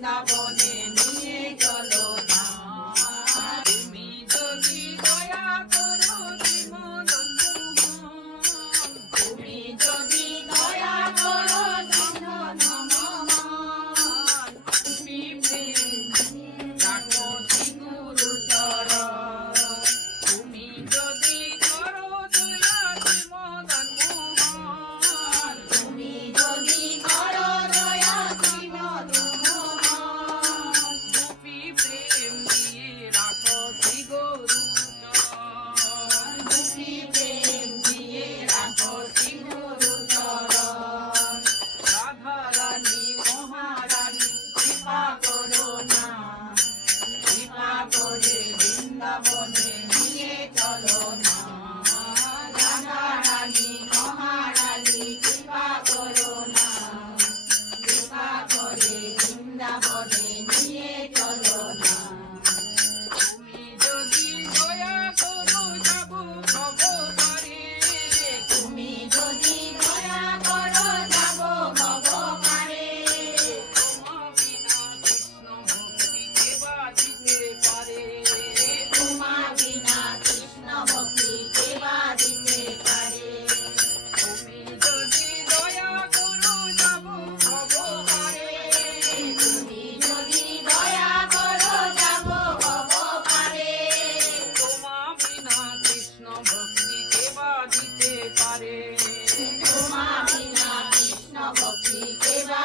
not going ভক্তি কেবা দিতে পারে। তোমা বিনা কৃষ্ণ ভক্তি কেবা